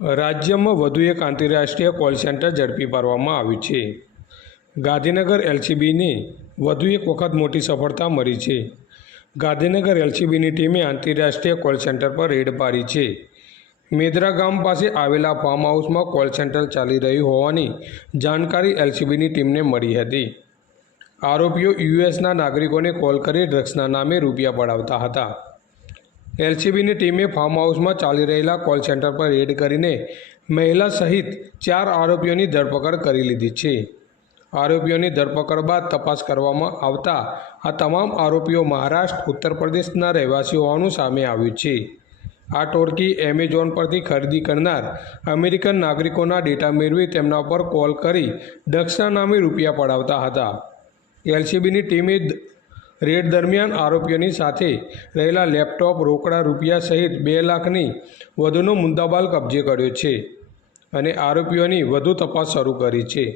રાજ્યમાં વધુ એક આંતરરાષ્ટ્રીય કોલ સેન્ટર ઝડપી પાડવામાં આવ્યું છે। ગાંધીનગર એલસીબીને વધુ એક વખત મોટી સફળતા મળી છે। ગાંધીનગર એલસીબીની ટીમે આંતરરાષ્ટ્રીય કોલ સેન્ટર પર રેડ પાડી છે। મેદરા ગામ પાસે આવેલા ફાર્મ હાઉસમાં કોલ સેન્ટર ચાલી રહ્યું હોવાની જાણકારી એલસીબીની ટીમને મળી હતી। આરોપીઓ યુએસના નાગરિકોને કોલ કરી ડ્રગ્સના નામે રૂપિયા પડાવતા હતા। એલસીબીની ટીમે ફાર્મ હાઉસમાં ચાલી રહેલા કોલ સેન્ટર પર રેડ કરીને મહિલા સહિત 4 આરોપીઓની ધરપકડ કરી લીધી છે। આરોપીઓની ધરપકડ બાદ તપાસ કરવામાં આવતા આ તમામ આરોપીઓ મહારાષ્ટ્ર, ઉત્તર પ્રદેશના રહેવાસીઓ હોવાનું સામે આવ્યું છે। આ ટોળકી એમેઝોન પરથી ખરીદી કરનાર અમેરિકન નાગરિકોના ડેટા મેળવી તેમના પર કોલ કરી ડ્રગ્સના નામે રૂપિયા પડાવતા હતા। એલસીબીની ટીમે રેડ દરમિયાન આરોપીઓની સાથે રહેલા લેપટોપ, રોકડા રૂપિયા સહિત 2 લાખની વધુનો મુદ્દામાલ કબજે કર્યો છે અને આરોપીઓની વધુ તપાસ શરૂ કરી છે।